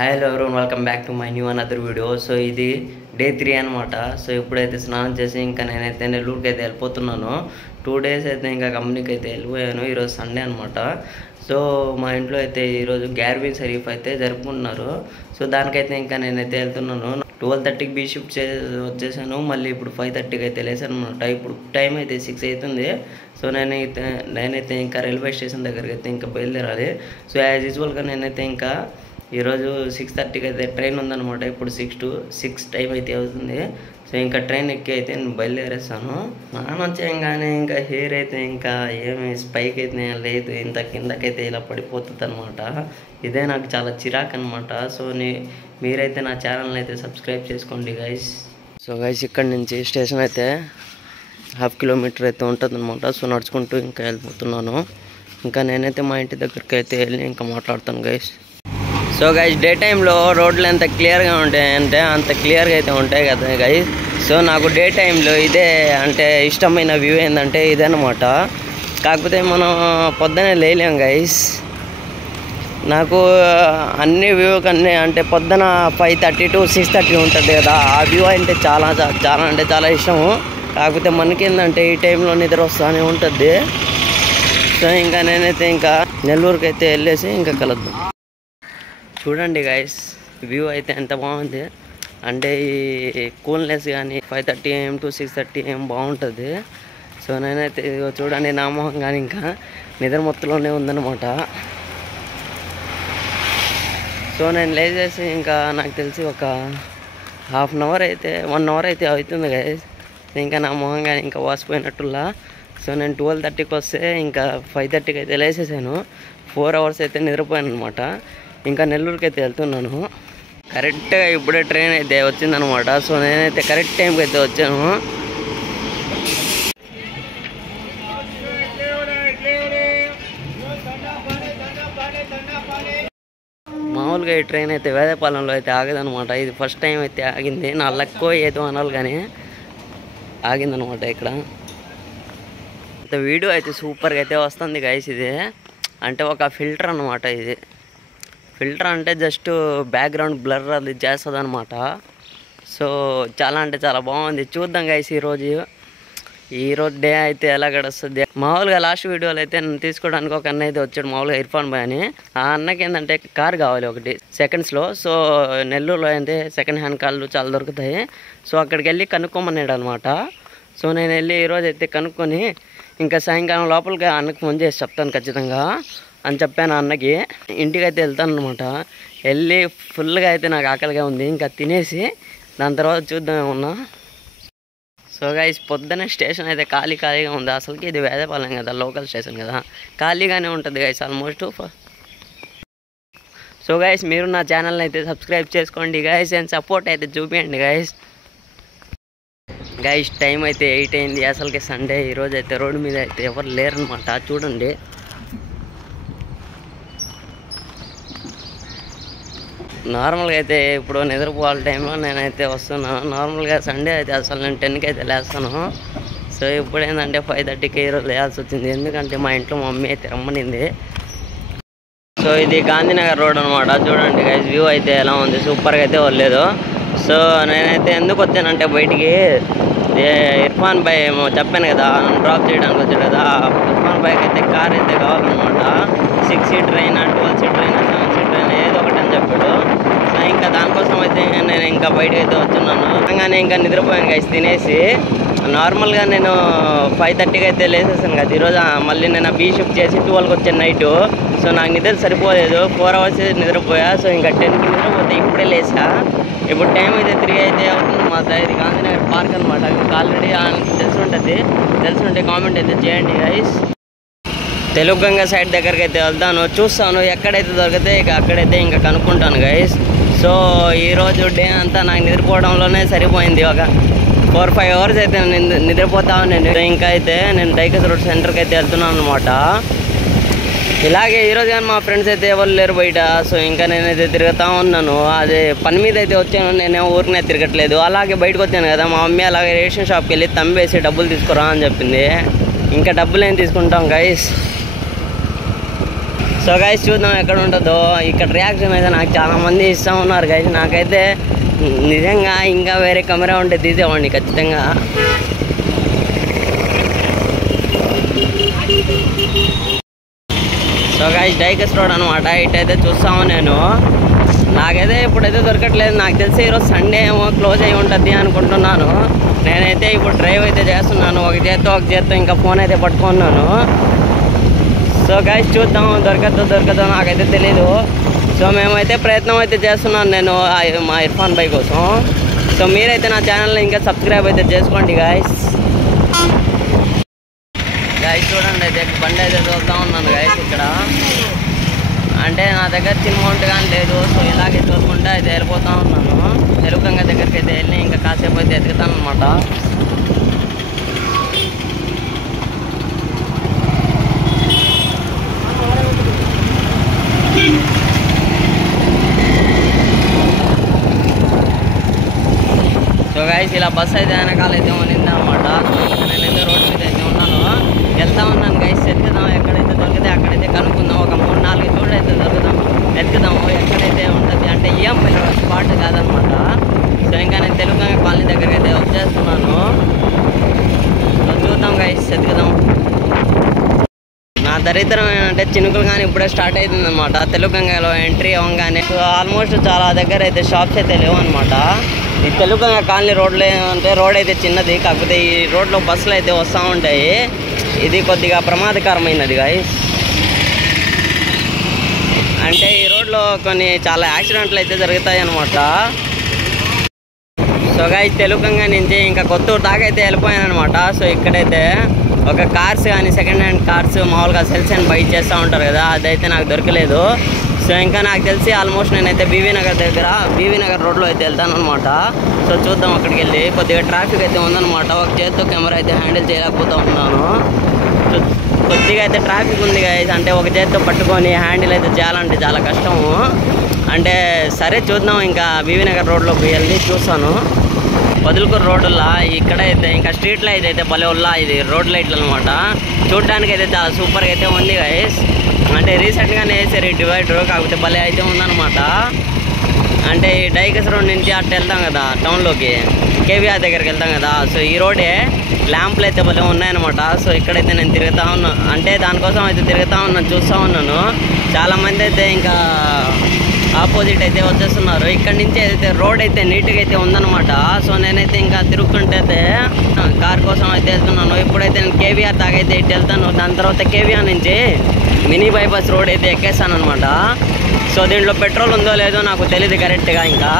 Hi hello everyone, welcome back to my new another video. So ఇది day 3 అనమాట. So ఇప్పుడైతే స్నానం చేసి ఇంకా నేనైతే నెల్లూరుకి అయితే వెళ్ళిపోతున్నాను. 2 days అయితే ఇంకా కంపెనీకి అయితే వెళ్ళిపోయాను. ఈరోజు సండే అనమాట. సో మా ఇంట్లో అయితే ఈరోజు గ్యార్విన్ షరీఫ్ అయితే జరుపుకుంటున్నారు. సో దానికైతే ఇంకా నేనైతే వెళ్తున్నాను. 12:30కి బీ షిఫ్ట్ వచ్చేసాను. మళ్ళీ ఇప్పుడు 5:30కి అయితే లేసాను అనమాట. ఇప్పుడు టైం అయితే 6 అవుతుంది. సో నేనైతే ఇంకా రైల్వే స్టేషన్ దగ్గరికి అయితే ఇంకా బయలుదేరాలి. సో యాజ్ యూజువల్గా నేనైతే ఇంకా ఈరోజు 6:30కి అయితే ట్రైన్ ఉందన్నమాట. ఇప్పుడు 6 to 6 టైం అయితే అవుతుంది. సో ఇంకా ట్రైన్ ఎక్కి అయితే నేను బయలుదేరేస్తాను. స్నానం వచ్చేయంగానే ఇంకా హెయిర్ అయితే ఇంకా ఏమి స్పైక్ అయితే లేదు, ఇంత కిందకైతే ఇలా పడిపోతుంది అనమాట. ఇదే నాకు చాలా చిరాకు అనమాట. సో మీరైతే నా ఛానల్ని అయితే సబ్స్క్రైబ్ చేసుకోండి గైస్. సో గైస్ ఇక్కడ నుంచి స్టేషన్ అయితే 1/2 kilometer అయితే ఉంటుంది అనమాట. సో నడుచుకుంటూ ఇంకా వెళ్ళిపోతున్నాను. ఇంకా నేనైతే మా ఇంటి దగ్గరికి అయితే వెళ్ళి ఇంకా మాట్లాడతాను గైస్. సో గైస్ డే టైంలో రోడ్లు ఎంత క్లియర్గా ఉంటాయంటే అంత క్లియర్గా అయితే ఉంటాయి కదా గైస్. సో నాకు డే టైంలో ఇదే అంటే ఇష్టమైన వ్యూ ఏంటంటే ఇదే అనమాట. కాకపోతే మనం పొద్దునే లేలేం గైస్. నాకు అన్ని వ్యూ కన్నీ అంటే పొద్దున 5:30 to 6:30 ఉంటుంది కదా, ఆ వ్యూ అంటే చాలా అంటే చాలా ఇష్టము. కాకపోతే మనకి ఏంటంటే ఈ టైంలో నిద్ర వస్తూనే ఉంటుంది. సో ఇంకా నేనైతే ఇంకా నెల్లూరుకి అయితే వెళ్ళేసి ఇంకా కలుద్దాం. చూడండి గైస్ వ్యూ అయితే ఎంత బాగుంది అంటే ఈ కూల్నెస్ కానీ 5:30 AM to 6:30 AM బాగుంటుంది. సో నేనైతే చూడండి నా మొహం కానీ ఇంకా నిద్ర మొత్తంలోనే ఉందన్నమాట. సో నేను లేచేసి ఇంకా నాకు తెలిసి ఒక 1/2 hour అయితే 1 hour అయితే అవుతుంది గైస్. ఇంకా నా మొహం కానీ ఇంకా వాసిపోయినట్టులా. సో నేను 12:30కి వస్తే ఇంకా 5:30కి అయితే లేచేసాను. 4 hours అయితే నిద్రపోయాను అనమాట. ఇంకా నెల్లూరుకి అయితే వెళ్తున్నాను. కరెక్ట్గా ఇప్పుడే ట్రైన్ అయితే వచ్చిందనమాట. సో నేనైతే కరెక్ట్ టైంకి అయితే వచ్చాను. మామూలుగా ఈ ట్రైన్ అయితే వేదపాలెంలో అయితే ఆగదనమాట. ఇది ఫస్ట్ టైం అయితే ఆగింది. నా లక్కో ఏదో అనాలి కానీ ఆగిందనమాట ఇక్కడ. వీడియో అయితే సూపర్గా అయితే వస్తుంది గైస్. ఇది అంటే ఒక ఫిల్టర్ అనమాట. ఇది ఫిల్టర్ అంటే జస్ట్ బ్యాక్గ్రౌండ్ బ్లర్ అది చేస్తుంది అనమాట. సో చాలా అంటే చాలా బాగుంది. చూద్దాం గైస్ ఈరోజు డే అయితే ఎలా గడుస్తుంది. మామూలుగా లాస్ట్ వీడియోలో అయితే నన్ను తీసుకోవడానికి ఒక అన్న అయితే వచ్చాడు, మామూలుగా ఇర్ఫాన్ బాయ్ అని. ఆ అన్నకి ఏంటంటే కార్ కావాలి ఒకటి సెకండ్స్లో. సో నెల్లూరులో అయితే సెకండ్ హ్యాండ్ కార్లు చాలా దొరుకుతాయి. సో అక్కడికి వెళ్ళి కనుక్కోమన్నాడు అనమాట. సో నేను వెళ్ళి ఈరోజు అయితే కనుక్కొని ఇంకా సాయంకాలం లోపలికి అన్నకి ఫోన్ చేసి చెప్తాను ఖచ్చితంగా అని చెప్పాను అన్నకి. ఇంటికి అయితే వెళ్తాను అనమాట. వెళ్ళి ఫుల్గా అయితే నాకు ఆకలిగా ఉంది. ఇంకా తినేసి దాని తర్వాత చూద్దాం ఏమన్నా. సో గైస్ పొద్దున్న స్టేషన్ అయితే ఖాళీగా ఉంది. అసలుకి ఇది వేదపాలెం కదా, లోకల్ స్టేషన్ కదా, ఖాళీగానే ఉంటుంది గైస్ ఆల్మోస్ట్. సో గైస్ మీరు నా ఛానల్ని అయితే సబ్స్క్రైబ్ చేసుకోండి గైస్ అండ్ సపోర్ట్ అయితే చూపించండి గైస్. గైస్ టైం అయితే 8 అయింది. అసలుకి సండే. ఈరోజు అయితే రోడ్డు మీద అయితే ఎవరు లేరనమాట. చూడండి నార్మల్గా అయితే ఇప్పుడు నిద్రపోవాలి టైంలో నేనైతే వస్తున్నాను. నార్మల్గా సండే అయితే అసలు నేను 10కి అయితే లేస్తాను. సో ఇప్పుడు ఏంటంటే 5:30కి ఈరోజు లేయాల్సి వచ్చింది. ఎందుకంటే మా ఇంట్లో మా మమ్మీ అయితే రమ్మనింది. సో ఇది గాంధీనగర్ రోడ్ అనమాట. చూడండి గైస్ వ్యూ అయితే ఎలా ఉంది, సూపర్గా అయితే వల్లేదు. సో నేనైతే ఎందుకు వచ్చానంటే బయటికి ఇర్ఫాన్ బాయ్ చెప్పాను కదా డ్రాప్ చేయడానికి వచ్చాడు కదా, ఇర్ఫాన్ బాయ్కి అయితే కార్ అయితే కావాలన్నమాట. 6 seater అయినా 12 seater అయినా 7 seater అయినా ఏదో ఒకటి అని చెప్పాడు. సో ఇంకా దానికోసం అయితే నేను ఇంకా బయటకు అయితే వచ్చున్నాను. అనగానే ఇంకా నిద్రపోయాను గైస్ తినేసి. నార్మల్గా నేను 5:30కి అయితే లేసేసాను కదా ఈరోజు. మళ్ళీ నేను బీ షిఫ్ట్ చేసి 12కి వచ్చాను నైటు. సో నాకు నిద్ర సరిపోలేదు, 4 hours నిద్రపోయా. సో ఇంకా 10కి నిద్రపోతే ఇప్పుడే లేసా. ఇప్పుడు టైం అయితే 3 అయితే అవుతుంది అన్నమాట. ఇది గాంధీనగర్ పార్క్ అనమాట. మీకు ఆల్రెడీ తెలుసుంటే కామెంట్ అయితే చేయండి గైస్. తెలుగు గంగ సైడ్ దగ్గరికి అయితే వెళ్తాను, చూస్తాను ఎక్కడైతే దొరికితే ఇక అక్కడైతే ఇంకా కనుక్కుంటాను గైస్. సో ఈరోజు డే అంతా నాకు నిద్రపోవడంలోనే సరిపోయింది. ఒక 4-5 hours అయితే నిద్రపోతా ఉన్నాను. ఇంకా అయితే నేను డైకస్ రోడ్ సెంటర్కి అయితే వెళ్తున్నాను అనమాట. ఇలాగే ఈరోజు కానీ మా ఫ్రెండ్స్ అయితే ఎవరు లేరు బయట. సో ఇంకా నేనైతే తిరుగుతూ ఉన్నాను. అదే పని మీద అయితే వచ్చాను, నేనే ఊరినే తిరగట్లేదు. అలాగే బయటకు వచ్చాను కదా, మా మమ్మీ అలాగే రేషన్ షాప్కి వెళ్ళి తంబేసి డబ్బులు తీసుకురా అని చెప్పింది. ఇంకా డబ్బులు ఏం తీసుకుంటాం గైస్. సో గైస్ చూద్దాం ఎక్కడ ఉంటుందో. ఇక్కడ రియాక్షన్ అయితే నాకు చాలా మంది ఇస్తూ ఉన్నారు గైస్. నాకైతే నిజంగా ఇంకా వేరే కెమెరా ఉంటే తీసేవాడిని ఖచ్చితంగా. సో గైస్ డైకస్ రోడ్ అనమాట. ఇటైతే చూస్తాము నేను. నాకైతే ఇప్పుడైతే దొరకట్లేదు. నాకు తెలిసి ఈరోజు సండే ఏమో క్లోజ్ అయి ఉంటుంది అనుకుంటున్నాను. నేనైతే ఇప్పుడు డ్రైవ్ అయితే చేస్తున్నాను. ఒక చేత్తో ఇంకా ఫోన్ అయితే పట్టుకున్నాను. సో గైస్ చూద్దాం దొరకదో నాకైతే తెలీదు. సో మేమైతే ప్రయత్నం అయితే చేస్తున్నాను నేను మా ఇర్ఫాన్ బై కోసం. సో మీరైతే నా ఛానల్ని ఇంకా సబ్స్క్రైబ్ అయితే చేసుకోండి గైస్. చూడండి అయితే బండి అయితే చూస్తూ ఉన్నాను గైస్. ఇక్కడ అంటే నా దగ్గర చిన్న అమౌంట్ కానీ లేదు. సో ఇలాగే చూసుకుంటే అయితే వెళ్ళిపోతూ ఉన్నాను. తెలుగుగంగ దగ్గరికి అయితే వెళ్ళి ఇంకా కాసేపు అయితే ఎదుగుతాను అనమాట. సో గైస్ ఇలా బస్సు అయితే వెనకాల అయితే ఉన్నింది అనమాట. నేనైతే రోడ్ మీద అయితే ఉన్నాను, వెళ్తా ఉన్నాను గైస్. ఎత్తుకుదాం, ఎక్కడైతే దొరికితే అక్కడైతే కనుక్కుందాం. ఒక 3-4 చోట్ల అయితే ఎత్తుకుదాము ఎక్కడైతే ఉంటుంది. అంటే ఈఎంఐ స్పాట్ కాదనమాట. సో ఇంకా నేను తెలుగుగంగ కాలనీ దగ్గరికి అయితే వచ్చేస్తున్నాను. సో చూద్దాం గైస్, ఎత్తుకుదాం. నా దరిద్రం ఏంటంటే చినుకులు కానీ ఇప్పుడే స్టార్ట్ అవుతుంది అనమాట. తెలుగుగంగలో ఎంట్రీ అవ్వగానే ఆల్మోస్ట్ చాలా దగ్గర అయితే షాప్స్ అయితే లేవు అనమాట. ఈ తెలుగుగంగ కాలనీ రోడ్లో అంటే రోడ్ అయితే చిన్నది, కాకపోతే ఈ రోడ్లో బస్సులు అయితే వస్తూ ఉంటాయి. ఇది కొద్దిగా ప్రమాదకరమైనది గైస్. అంటే ఈ రోడ్లో కొన్ని చాలా యాక్సిడెంట్లు అయితే జరుగుతాయి అనమాట. సో గైస్ తెలుగుగంగ నుంచి ఇంకా కొత్తూరు దాకా అయితే వెళ్ళిపోయాను అనమాట. సో ఇక్కడైతే ఒక కార్స్ కానీ సెకండ్ హ్యాండ్ కార్స్ మామూలుగా సెల్స్ అండ్ బై చేస్తూ ఉంటారు కదా, అదైతే నాకు దొరకలేదు. సో ఇంకా నాకు తెలిసి ఆల్మోస్ట్ నేనైతే బీవీ నగర్ రోడ్లో అయితే వెళ్తాను అనమాట. సో చూద్దాం అక్కడికి వెళ్ళి. కొద్దిగా ట్రాఫిక్ అయితే ఉందన్నమాట. ఒక చేత్తో కెమెరా అయితే హ్యాండిల్ చేయలేకపోతూ ఉన్నాను. కొద్దిగా అయితే ట్రాఫిక్ ఉంది గైస్. అంటే ఒక చేత్తో పట్టుకొని హ్యాండిల్ అయితే చేయాలంటే చాలా కష్టము. అంటే సరే చూద్దాం. ఇంకా బీవీ నగర్ రోడ్లోకి వెళ్ళి చూస్తాను. వదులుకూరు రోడ్డులా ఇక్కడైతే ఇంకా స్ట్రీట్ లైట్ అయితే భలే ఉల్లా. ఇది రోడ్ లైట్లు అనమాట. చూడడానికి అయితే చాలా సూపర్గా అయితే ఉంది గైస్. అంటే రీసెంట్గానే వేసారు ఈ డివైడర్, కాకపోతే భలే అయితే ఉందన్నమాట. అంటే ఈ డైకస్ రోడ్ నుంచి అట్లా వెళ్తాం కదా టౌన్లోకి, కేవీఆర్ దగ్గరికి వెళ్తాం కదా. సో ఈ రోడే ల్యాంప్లు అయితే భలే ఉన్నాయన్నమాట. సో ఇక్కడైతే నేను తిరుగుతూ ఉన్నాను, అంటే దానికోసం అయితే తిరుగుతూ ఉన్నాను, చూస్తూ ఉన్నాను. చాలామంది అయితే ఇంకా ఆపోజిట్ అయితే వచ్చేస్తున్నారు. ఇక్కడ నుంచి అయితే రోడ్ అయితే నీట్గా అయితే ఉందన్నమాట. సో నేనైతే ఇంకా తిరుగుతుంటే అయితే కార్ కోసం అయితే వెళ్తున్నాను. ఇప్పుడైతే నేను కేవీఆర్ దాకా అయితే ఇటు వెళ్తాను. దాని తర్వాత కేవీఆర్ నుంచి మినీ బైపాస్ రోడ్ అయితే ఎక్కేస్తాను అనమాట. సో దీంట్లో పెట్రోల్ ఉందో లేదో నాకు తెలియదు కరెక్ట్గా ఇంకా.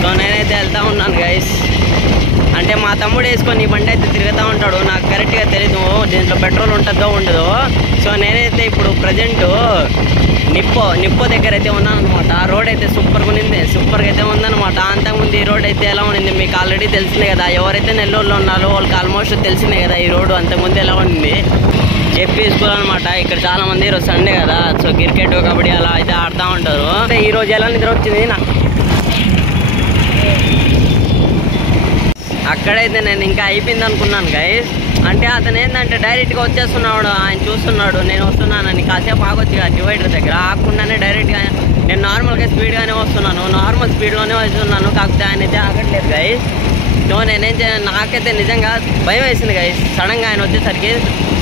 సో నేనైతే వెళ్తూ ఉన్నాను గైస్. అంటే మా తమ్ముడు వేసుకొని ఈ బండి అయితే తిరుగుతూ ఉంటాడు, నాకు కరెక్ట్గా తెలీదు దీంట్లో పెట్రోల్ ఉంటుందో ఉండదో. సో నేనైతే ఇప్పుడు ప్రజెంట్ నిప్పో దగ్గర అయితే ఉన్నాను అనమాట. రోడ్ అయితే సూపర్గా అయితే ఉందన్నమాట. అంతకుముందు ఈ రోడ్ అయితే ఎలా ఉండింది మీకు ఆల్రెడీ తెలిసిందే కదా. ఎవరైతే నెల్లూరులో ఉన్నారో వాళ్ళకి ఆల్మోస్ట్ తెలిసిందే కదా ఈ రోడ్డు అంతకుముందు ఎలా ఉండింది. చెప్పి స్కూల్ అనమాట. ఇక్కడ చాలా మంది ఈరోజు సండే కదా, సో క్రికెట్ కబడ్డీ అలా అయితే ఆడుతూ ఉంటారు. అంటే ఈరోజు ఎలా నిద్ర వచ్చింది అక్కడైతే నేను ఇంకా అయిపోయింది అనుకున్నాను గైస్. అంటే అతను ఏంటంటే డైరెక్ట్గా వచ్చేస్తున్నాడు, ఆయన చూస్తున్నాడు నేను వస్తున్నానని. కాసేపు ఆగొచ్చు కదా డివైడర్ దగ్గర, ఆగకుండానే డైరెక్ట్గా నేను నార్మల్గా స్పీడ్గానే వస్తున్నాను, నార్మల్ స్పీడ్లోనే వస్తున్నాను. కాకపోతే ఆయన అయితే ఆగట్లేదు గైస్. సో నేనేం చేయను, నాకైతే నిజంగా భయం వేసింది గైస్ సడన్గా ఆయన వచ్చేసరికి.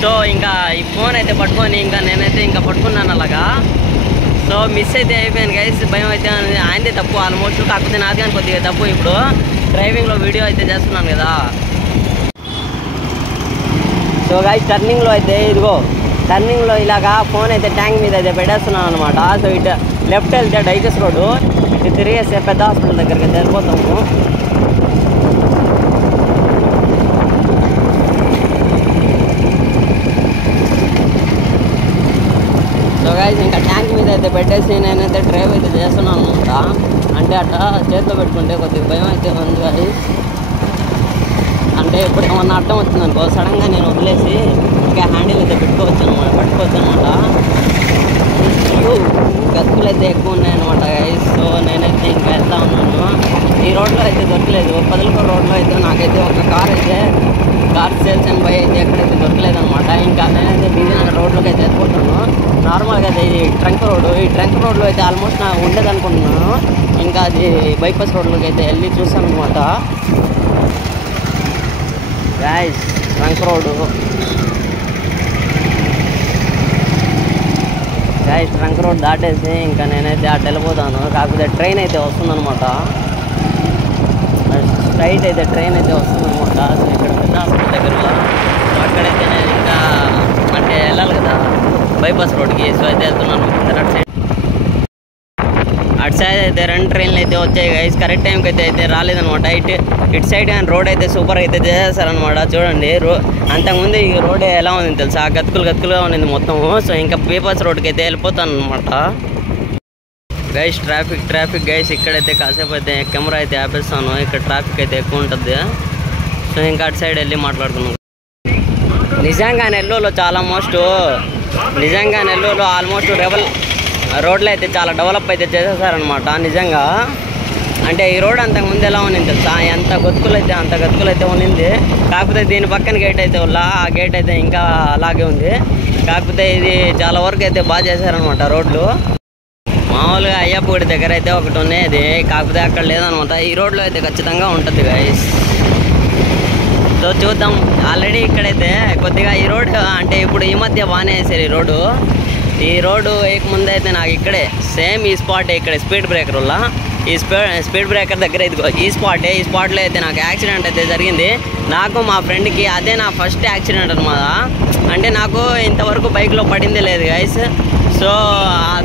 సో ఇంకా ఈ ఫోన్ అయితే పట్టుకొని ఇంకా నేనైతే ఇంకా పట్టుకున్నాను అలాగా. సో మిస్ అయితే అయిపోయాను గైస్. భయం అయితే ఆయనదే తప్పు ఆల్మోస్ట్, కాకపోతే నాది కానీ కొద్దిగా తప్పు. ఇప్పుడు డ్రైవింగ్లో వీడియో అయితే చేస్తున్నాను కదా. సో గైస్ టర్నింగ్లో అయితే ఇదిగో టర్నింగ్లో ఇలాగా ఫోన్ అయితే ట్యాంక్ మీద అయితే పెట్టేస్తున్నాను అనమాట. సో ఇటు లెఫ్ట్ వెళ్తే డైకస్ రోడ్డు, ఇటు తిరిగేస్తే పెద్ద హాస్పిటల్ దగ్గరికి అయితే వెళ్ళిపోతాము. సో గైస్ ఇంకా ట్యాంక్ మీద అయితే పెట్టేసి నేనైతే డ్రైవ్ అయితే చేస్తున్నాను అనమాట. అంటే అట్లా చేతిలో పెట్టుకుంటే కొద్దిగా భయం అయితే ఉంది గైస్. అంటే ఇప్పుడు ఏమన్నా అడ్డం వచ్చింది అనుకో సడన్గా నేను వదిలేసి ఇంకా హ్యాండిల్ అయితే పట్టుకోవచ్చు అనమాట. గతుకులు అయితే ఎక్కువ ఉన్నాయన్నమాట గైస్. సో నేనైతే ఇంకా వెళ్తా ఉన్నాను. ఈ రోడ్లో అయితే దొరకలేదు. పదలకూరు రోడ్లో అయితే నాకైతే ఒక కార్ సేల్స్ అండ్ బై అయితే ఎక్కడైతే దొరకలేదు అనమాట. ఇంకా నేనైతే బీవీ నగర్ రోడ్లోకి అయితే వెళ్ళిపోతాను. నార్మల్గా అయితే ఇది ట్రంక్ రోడ్డు. ఈ ట్రంక్ రోడ్లో అయితే ఆల్మోస్ట్ నాకు ఉండదు అనుకుంటున్నాను. ఇంకా అది బైపాస్ రోడ్లోకి అయితే వెళ్ళి చూస్తాను అనమాట. Guys trunk road guys, trunk road దాటేసి ఇంకా నేనైతే అటు వెళ్ళిపోతాను. కాకపోతే ట్రైన్ అయితే వస్తుందన్నమాట, స్ట్రైట్ అయితే ట్రైన్ అయితే వస్తుందన్నమాట. సో ఇక్కడ పెద్ద హాస్పిటల్ దగ్గరలో అక్కడైతే నేను ఇంకా అంటే వెళ్ళాలి కదా బైపాస్ రోడ్కి. సో అయితే వెళ్తున్నాను. అటు సైడ్ అయితే 2 ట్రైన్లు అయితే వచ్చాయి గైస్. కరెక్ట్ టైంకి అయితే రాలేదనమాట. ఇటు సైడ్ కానీ రోడ్ అయితే సూపర్గా అయితే చేసేసారనమాట. చూడండి అంతకుముందు ఈ రోడ్ ఎలా ఉంది తెలుసా, గతుకులుగా ఉన్నింది మొత్తం. సో ఇంకా బైపాస్ రోడ్కి అయితే వెళ్ళిపోతాను అనమాట. Guys traffic guys. ఇక్కడైతే కాసేపు అయితే కెమెరా అయితే ఆపేస్తాను. ఇక్కడ ట్రాఫిక్ అయితే ఎక్కువ ఉంటుంది. సో ఇంకా అటు సైడ్ వెళ్ళి మాట్లాడుకున్నాను. నిజంగా నెల్లూరులో ఆల్మోస్ట్ రోడ్లు అయితే చాలా డెవలప్ అయితే చేసేసారనమాట. నిజంగా అంటే ఈ రోడ్ అంతకుముందు ఎలా ఉన్నింది తెలుసా, అంత గతుకులు అయితే ఉన్నింది. కాకపోతే దీని పక్కన గేట్ అయితే ఆ గేట్ అయితే ఇంకా అలాగే ఉంది. కాకపోతే ఇది చాలా వరకు అయితే బాగా చేశారనమాట రోడ్లు. మామూలుగా అయ్యప్ప గుడి దగ్గర అయితే ఒకటి ఉన్నది, కాకపోతే అక్కడ లేదనమాట. ఈ రోడ్లో అయితే ఖచ్చితంగా ఉంటుంది గైస్. సో చూద్దాం. ఆల్రెడీ ఇక్కడైతే కొద్దిగా ఈ రోడ్ అంటే ఇప్పుడు ఈ మధ్య బాగానే వేసారు ఈ రోడ్డు వేయకముందు అయితే నాకు ఇక్కడే సేమ్ ఈ స్పాట్ ఇక్కడ స్పీడ్ బ్రేకర్ వల్ల ఈ స్పీడ్ బ్రేకర్ దగ్గర ఇదిగో ఈ స్పాట్లో అయితే నాకు యాక్సిడెంట్ అయితే జరిగింది. నాకు మా ఫ్రెండ్కి అదే నా ఫస్ట్ యాక్సిడెంట్ అనమాట. అంటే నాకు ఇంతవరకు బైక్లో పడిందే లేదు గైస్. సో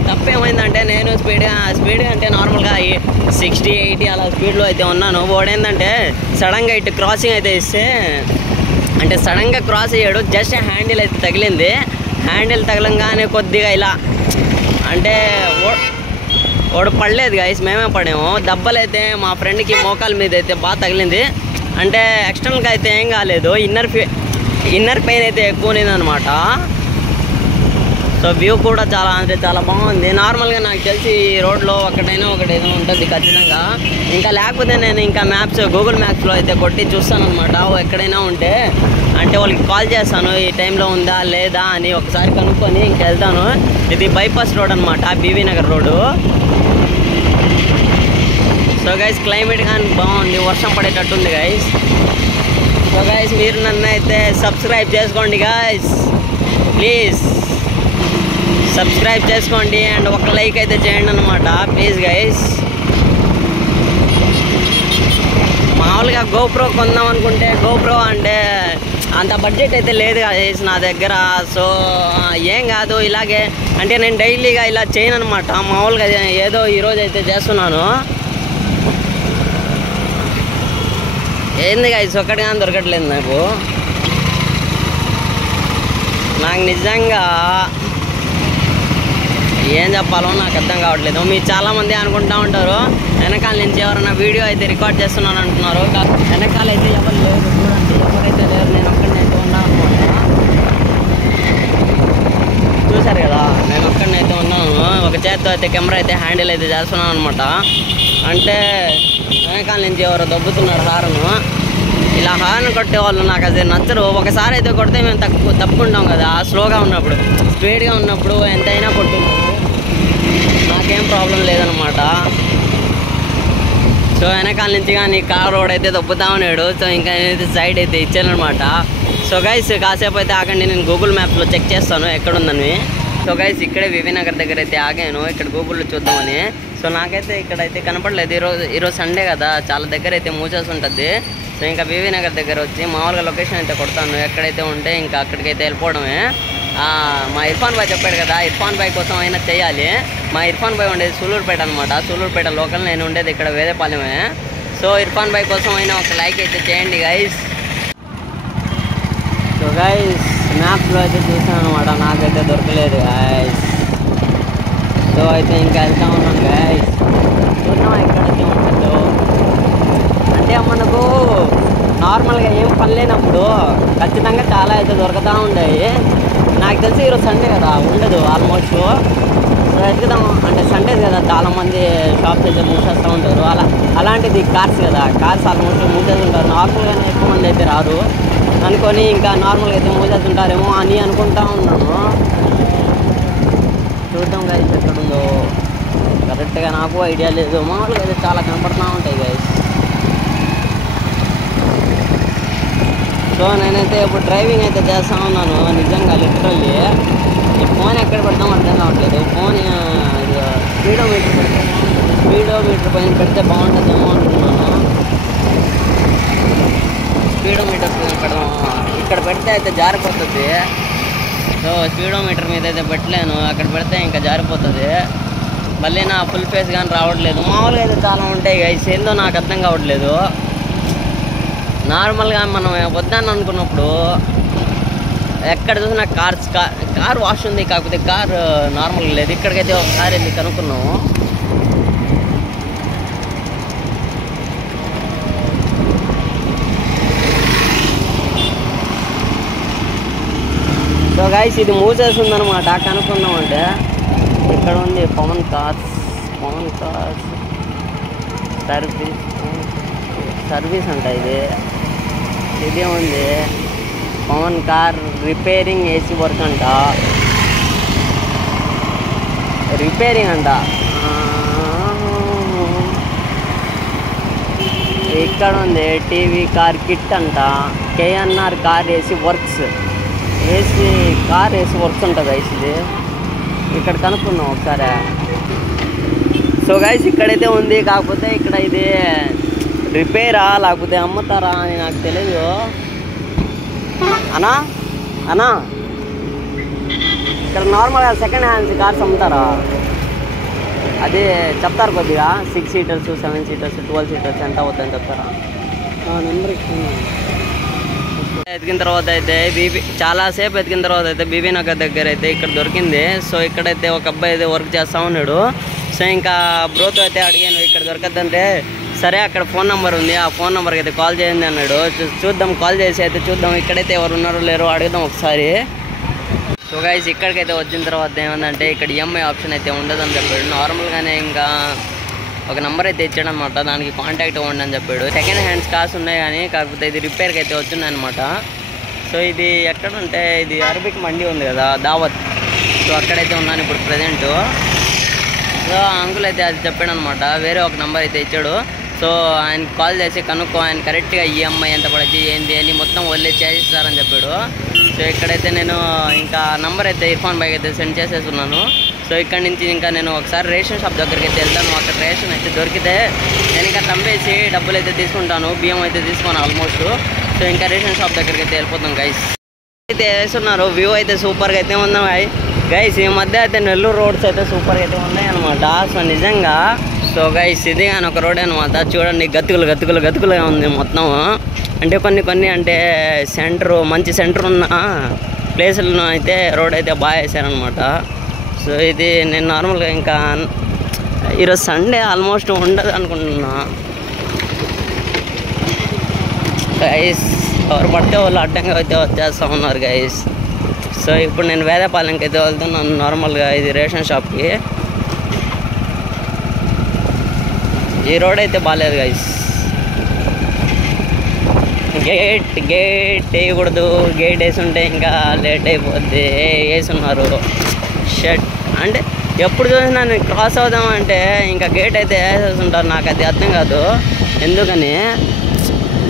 తప్పేమైందంటే నేను స్పీడ్గా అంటే నార్మల్గా 60-80 అలా స్పీడ్లో అయితే ఉన్నాను. వాడేంటంటే సడన్గా ఇటు క్రాసింగ్ అయితే ఇస్తే అంటే సడన్గా క్రాస్ అయ్యాడు. జస్ట్ హ్యాండిల్ అయితే తగిలింది. హ్యాండిల్ తగలంగానే కొద్దిగా ఇలా అంటే వాడు పడలేదు గైస్, మేమే పడాము. దెబ్బలైతే మా ఫ్రెండ్కి మోకాల మీద అయితే బాగా తగిలింది. అంటే ఎక్స్టర్నల్గా అయితే ఏం కాలేదు, ఇన్నర్ పెయిన్ అయితే ఎక్కువ ఉన్నదనమాట. సో వ్యూ కూడా చాలా బాగుంది. నార్మల్గా నాకు తెలిసి ఈ రోడ్లో ఒకటేదో ఉంటుంది ఖచ్చితంగా. ఇంకా లేకపోతే నేను ఇంకా గూగుల్ మ్యాప్స్లో అయితే కొట్టి చూస్తాను అనమాట. ఎక్కడైనా ఉంటే అంటే వాళ్ళకి కాల్ చేస్తాను, ఈ టైంలో ఉందా లేదా అని ఒకసారి కనుక్కొని ఇంకా వెళ్తాను. ఇది బైపాస్ రోడ్ అనమాట, BV Nagar road. So guys climate కానీ బాగుంది, వర్షం పడేటట్టుంది గైస్. సో గైస్ మీరు నన్ను అయితే సబ్స్క్రైబ్ చేసుకోండి గైస్, ప్లీజ్ సబ్స్క్రైబ్ చేసుకోండి అండ్ ఒక లైక్ అయితే చేయండి అనమాట ప్లీజ్ గైస్. మామూలుగా గోప్రో కొందాం అనుకుంటే గోప్రో అంటే అంత బడ్జెట్ అయితే లేదు గైస్ నా దగ్గర. సో ఏం కాదు, ఇలాగే అంటే నేను డైలీగా ఇలా చేయను అనమాట. మామూలుగా ఏదో ఈరోజు అయితే చేస్తున్నాను. ఏంది గైస్ ఒక్కటి కానీ దొరకట్లేదు నాకు నిజంగా ఏం చెప్పాలో నాకు అర్థం కావట్లేదు. మీరు చాలామంది అనుకుంటూ ఉంటారు వెనకాల నుంచి ఎవరైనా వీడియో అయితే రికార్డ్ చేస్తున్నాను అంటున్నారు. వెనకాల అయితే ఎవరు లేరు, చూడండి ఎవరైతే లేరు, నేను ఒక్కడినైతే ఉన్నాను అనమాట. చూసారు కదా నేను ఒక్కడినైతే ఉన్నాను. ఒక చేత్తో అయితే కెమెరా అయితే హ్యాండిల్ అయితే చేస్తున్నాను అనమాట. అంటే వెనకాల నుంచి ఎవరో దొబ్బుతున్నారు హార్ను. ఇలా హార్న్ కొట్టే వాళ్ళు నాకు అది నచ్చరు. ఒకసారి అయితే కొడితే మేము తప్పుకుంటాం కదా, స్లోగా ఉన్నప్పుడు. స్పీడ్గా ఉన్నప్పుడు ఎంతైనా కొట్టుంటారు, నాకేం ప్రాబ్లం లేదనమాట. సో వెనకాల నుంచి కానీ కార్ రోడ్ అయితే దొబ్బుతా ఉన్నాడు. సో ఇంకా నేనైతే సైడ్ అయితే ఇచ్చానమాట. సో గైస్ కాసేపు అయితే ఆగండి, నేను గూగుల్ మ్యాప్లో చెక్ చేస్తాను ఎక్కడుందని. సో గైస్ ఇక్కడే వివి నగర్ దగ్గర అయితే ఆగాను, ఇక్కడ గూగుల్లో చూద్దామని. సో నాకైతే ఇక్కడైతే కనపడలేదు. ఈరోజు సండే కదా, చాలా దగ్గర అయితే మూసేసి ఉంటుంది. సో ఇంకా వివి నగర్ దగ్గర వచ్చి మామూలుగా లొకేషన్ అయితే కొడతాను, ఎక్కడైతే ఉంటే ఇంకా అక్కడికైతే వెళ్ళిపోవడమే. మా ఇర్ఫాన్ బాయ్ చెప్పాడు కదా, ఇర్ఫాన్ బాయ్ కోసం అయినా చేయాలి. మా ఇర్ఫాన్ బాయ్ ఉండేది సూలూరుపేట అనమాట. సూలూరుపేట లోకల్, నేను ఉండేది ఇక్కడ వేదేపాలెమే. సో ఇర్ఫాన్ బాయ్ కోసం అయినా ఒక లైక్ అయితే చేయండి గైస్. సో గైస్ మ్యాప్లో అయితే చూసాను అనమాట, నాకైతే దొరకలేదు గైస్. సో అయితే ఇంకా వెళ్తా ఉన్నాను గైస్, చూద్దాం ఎక్కడైతే ఉంటుందో. అంటే మనకు నార్మల్గా ఏం పని లేనప్పుడు ఖచ్చితంగా చాలా అయితే దొరుకుతూ ఉంటాయి. నాకు తెలిసి ఈరోజు సండే కదా, ఉండదు ఆల్మోస్ట్. సో వెతుకుదాం, అంటే సండేస్ కదా చాలామంది షాప్స్ అయితే మూసేస్తూ ఉంటారు. అలాంటిది కార్స్ కదా, కార్స్ ఆల్మోస్ట్ మూసేస్తుంటారు. నార్మల్గానే ఎక్కువ మంది అయితే రారు అనుకొని ఇంకా నార్మల్గా అయితే మూసేస్తుంటారేమో అని అనుకుంటా ఉన్నాను. చూద్దాం గైస్ ఎక్కడుందో కరెక్ట్గా నాకు ఐడియా లేదు. మామూలుగా అయితే చాలా కనపడుతూ ఉంటాయి గైస్. సో నేనైతే ఇప్పుడు డ్రైవింగ్ అయితే చేస్తూ ఉన్నాను. నిజంగా లిటరల్లీ ఈ ఫోన్ ఎక్కడ పెడతాం అర్థం కావట్లేదు. ఫోన్ స్పీడోమీటర్ పైన పెడితే బాగుంటుందేమో అనుకున్నాను. స్పీడోమీటర్ పెడదాం, ఇక్కడ పెడితే అయితే జారిపోతుంది. సో స్పీడోమీటర్ మీద అయితే పెట్టలేను, అక్కడ పెడితే ఇంకా జారిపోతుంది. మళ్ళీ నా ఫుల్ ఫేస్ కానీ రావట్లేదు. మామూలుగా అయితే చాలా ఉంటాయి గైస్, ఏందో నాకు అర్థం కావట్లేదు. నార్మల్గా మనం వద్దాన్ని అనుకున్నప్పుడు ఎక్కడ చూసినా కార్ వాష్ ఉంది, కాకపోతే కార్ నార్మల్గా లేదు. ఇక్కడికైతే ఒకసారి వెళ్ళి కనుక్కున్నాము. సో గైస్ ఇది మూసేస్తుందనమాట. కనుక్కున్నామంటే ఇక్కడ ఉంది పవన్ కార్స్ సర్వీస్ అంట. ఇదే ఉంది Pavan car repairing AC work అంట, రిపేరింగ్ అంట. ఇక్కడ ఉంది టీవీ కార్ కిట్ అంట, కేఎన్ఆర్ కార్ ఏసీ వర్క్స్ ఉంటుంది గైస్. ఇది ఇక్కడ కనుక్కున్నాం ఒకసారి. సో గైస్ ఇక్కడైతే ఉంది, కాకపోతే ఇక్కడ ఇది రిపేరా లేకపోతే అమ్ముతారా అని నాకు తెలియదు. అన్నా ఇక్కడ నార్మల్గా సెకండ్ హ్యాండ్స్ కార్స్ అమ్ముతారా? అది చెప్తారు కొద్దిగా. 6 సీటర్స్ 7 సీటర్స్ 12 సీటర్స్ ఎంత అవుతుందని చెప్తారా? నెంబర్ ఎతికిన తర్వాత అయితే చాలాసేపు ఎతికిన తర్వాత అయితే బీబీ నగర్ దగ్గర అయితే ఇక్కడ దొరికింది. సో ఇక్కడైతే ఒక అబ్బాయి అయితే వర్క్ చేస్తూ ఉన్నాడు. సో ఇంకా బ్రోతో అయితే అడిగాను ఇక్కడ దొరకద్దంటే, సరే అక్కడ ఫోన్ నెంబర్ ఉంది, ఆ ఫోన్ నెంబర్కి అయితే కాల్ చేయండి అన్నాడు. చూద్దాం, కాల్ చేసి అయితే చూద్దాం ఇక్కడైతే ఎవరు ఉన్నారో లేరో అడుగుదాం ఒకసారి. సో గైస్ ఇక్కడికైతే వచ్చిన తర్వాత ఏమందంటే ఇక్కడ ఈఎంఐ ఆప్షన్ అయితే ఉండదని చెప్పాడు. నార్మల్గానే ఇంకా ఒక నెంబర్ అయితే ఇచ్చాడనమాట, దానికి కాంటాక్ట్ అవ్వండి అని చెప్పాడు. సెకండ్ హ్యాండ్స్ కార్స్ ఉన్నాయి కానీ, కాకపోతే ఇది రిపేర్కి అయితే వచ్చిందనమాట. సో ఇది ఎక్కడంటే ఇది అరబిక్ మండి ఉంది కదా, దావత్. సో అక్కడైతే ఉన్నాను ఇప్పుడు ప్రజెంటు. సో అంకుల్ అయితే అది చెప్పాడు అనమాట, వేరే ఒక నెంబర్ అయితే ఇచ్చాడు. సో ఆయనకి కాల్ చేసి కనుక్కో, ఆయన కరెక్ట్గా ఈఎంఐ ఎంత పడుతుంది ఏంటి అని మొత్తం వదిలే చేసిస్తారని చెప్పాడు. సో ఇక్కడైతే నేను ఇంకా నంబర్ అయితే ఇర్ఫాన్ బైక్ అయితే సెండ్ చేసేస్తున్నాను. సో ఇక్కడ నుంచి ఇంకా నేను ఒకసారి రేషన్ షాప్ దగ్గరికి అయితే వెళ్తాను. అక్కడ రేషన్ అయితే దొరికితే నేను ఇంకా తంపేసి డబ్బులు అయితే తీసుకుంటాను, బియ్యం అయితే తీసుకోను ఆల్మోస్ట్. సో ఇంకా రేషన్ షాప్ దగ్గరికి అయితే వెళ్ళిపోతాం గైస్. అయితే వేస్తున్నారు, వ్యూ అయితే సూపర్గా అయితే ఉన్నాయి గైస్. ఈ మధ్య అయితే నెల్లూరు రోడ్స్ అయితే సూపర్గా అయితే ఉన్నాయి అనమాట. సో నిజంగా సో గైస్ ఇది కానీ ఒక రోడ్ అనమాట. చూడండి గతుకులుగా ఉంది మొత్తం. అంటే కొన్ని అంటే మంచి సెంటర్ ఉన్న ప్లేసులను అయితే రోడ్ అయితే బాగా వేసారనమాట. సో ఇది నేను నార్మల్గా ఇంకా ఈరోజు సండే ఆల్మోస్ట్ ఉండదు అనుకుంటున్నా గైస్. ఎవరు పడితే వాళ్ళు అడ్డంగా అయితే వచ్చేస్తూ ఉన్నారు గైస్. సో ఇప్పుడు నేను వేదపాలెంకి అయితే వెళ్తున్నాను నార్మల్గా, ఇది రేషన్ షాప్కి. ఈ రోడ్ అయితే బాగాలేదు గైస్. గేట్ వేయకూడదు, గేట్ వేసి ఉంటే ఇంకా లేట్ అయిపోద్ది. వేసున్నారు షర్ట్ అంటే ఎప్పుడు చూసినా నేను క్రాస్ అవుదామంటే ఇంకా గేట్ అయితే వేసేస్తుంటారు. నాకు అది అర్థం కాదు ఎందుకని.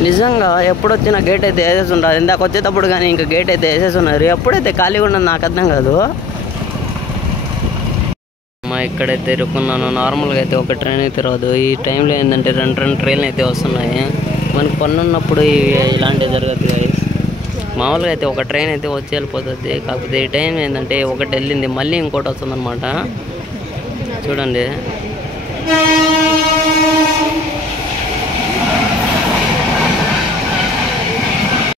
నిజంగా ఎప్పుడు వచ్చినా గేట్ అయితే వేసేస్తుంటారు. ఇందాక వచ్చేటప్పుడు కానీ ఇంకా గేట్ అయితే వేసేస్తున్నారు. ఎప్పుడైతే ఖాళీగా ఉన్నది నాకు అర్థం కాదు. ఇక్కడైతే ఇరుక్కున్నాను. నార్మల్గా అయితే ఒక ట్రైన్ అయితే రాదు. ఈ టైంలో ఏంటంటే రెండు ట్రైన్లు అయితే వస్తున్నాయి. మనకు పన్ను ఉన్నప్పుడు ఇలాంటివి జరగదు గైస్. మామూలుగా అయితే ఒక ట్రైన్ అయితే వచ్చి వెళ్ళిపోతుంది. కాకపోతే ఈ టైం ఏంటంటే ఒకటి వెళ్ళింది, మళ్ళీ ఇంకోటి వస్తుందన్నమాట. చూడండి